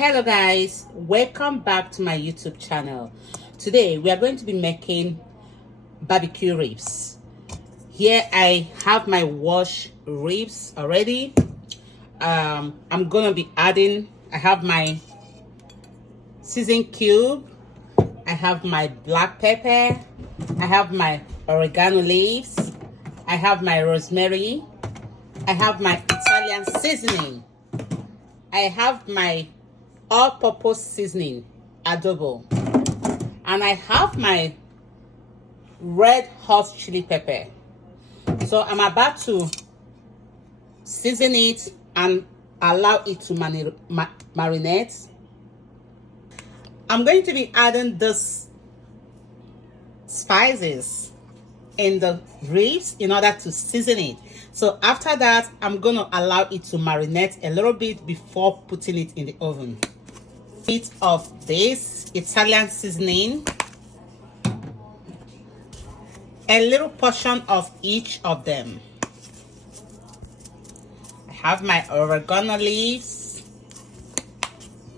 Hello guys, welcome back to my YouTube channel. Today we are going to be making barbecue ribs. Here I have my washed ribs already. I'm gonna be adding, I have my season cube, I have my black pepper, I have my oregano leaves, I have my rosemary, I have my Italian seasoning, I have my all-purpose seasoning, Adobo, and I have my red hot chili pepper. So I'm about to season it and allow it to marinate. I'm going to be adding this spices in the ribs in order to season it. So after that, I'm gonna allow it to marinate a little bit before putting it in the oven. Bit of this Italian seasoning, a little portion of each of them. I have my oregano leaves,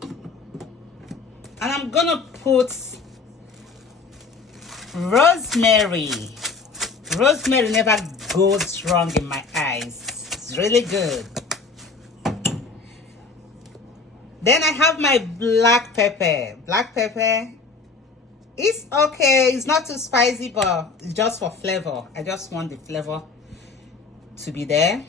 and I'm gonna put rosemary. Rosemary never goes wrong in my eyes. It's really good. Then I have my black pepper. Black pepper, it's okay. It's not too spicy, but it's just for flavor. I just want the flavor to be there.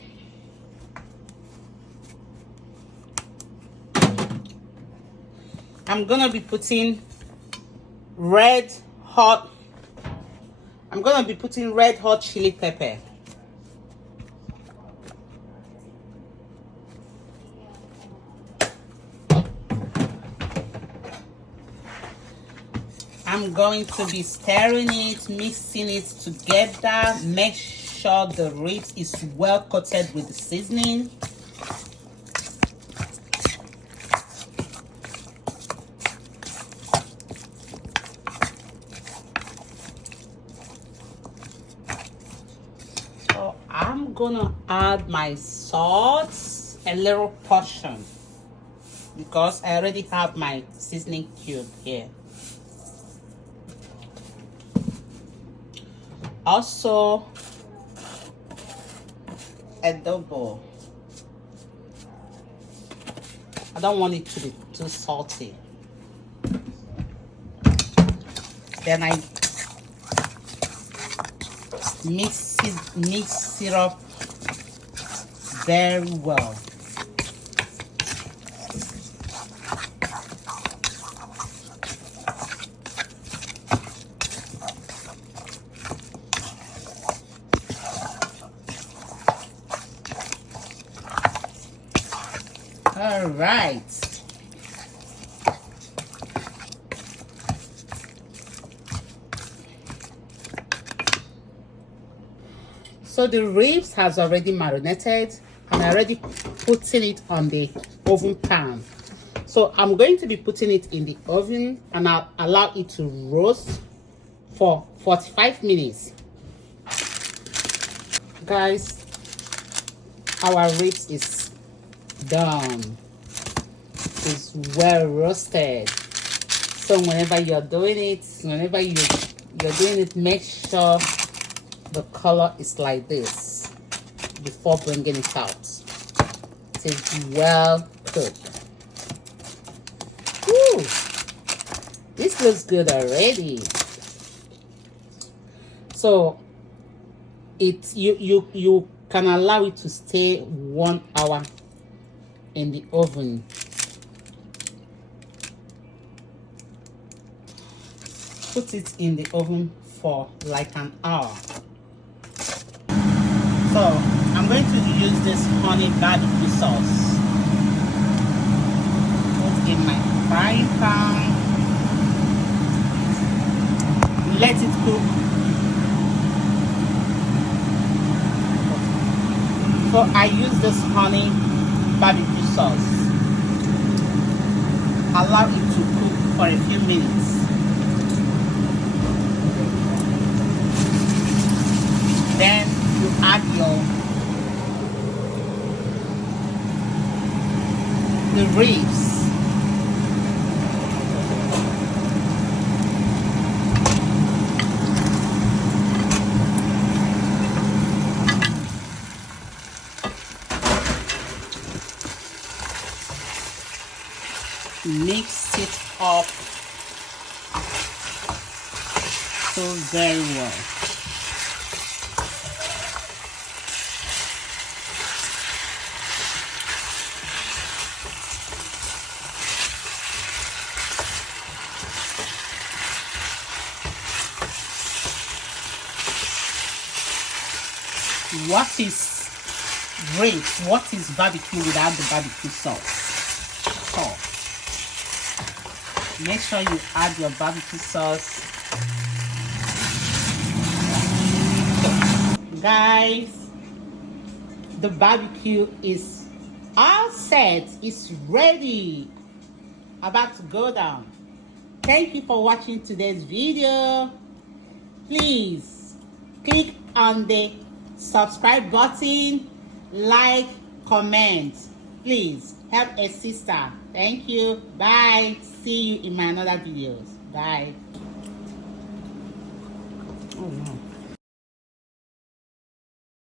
I'm gonna be putting red hot chili pepper. I'm going to be stirring it, mixing it together. Make sure the ribs is well coated with the seasoning. So I'm gonna add my salt, a little portion, because I already have my seasoning cube here. Also, adobo. I don't want it to be too salty. Then I mix it up very well. All right. So the ribs has already marinated, and I already putting it on the oven pan. So I'm going to be putting it in the oven and I'll allow it to roast for 45 minutes. Guys, our ribs is done. It's well roasted. So whenever you're doing it, make sure the color is like this before bringing it out. It is well cooked. Woo! This looks good already. So you can allow it to stay 1 hour in the oven. Put it in the oven for like an hour. So I'm going to use this honey barbecue sauce. Put in my frying pan. Let it cook. So I use this honey barbecue sauce. Allow it to cook for a few minutes. Then you add the ribs. mix it up so very well. What is ribs? What is barbecue without the barbecue sauce? So make sure you add your barbecue sauce. Guys, the barbecue is all set. It's ready. About to go down. Thank you for watching today's video. Please click on the subscribe button, like, comment. Please help a sister. Thank you. Bye. See you in my another videos. Bye. Oh no.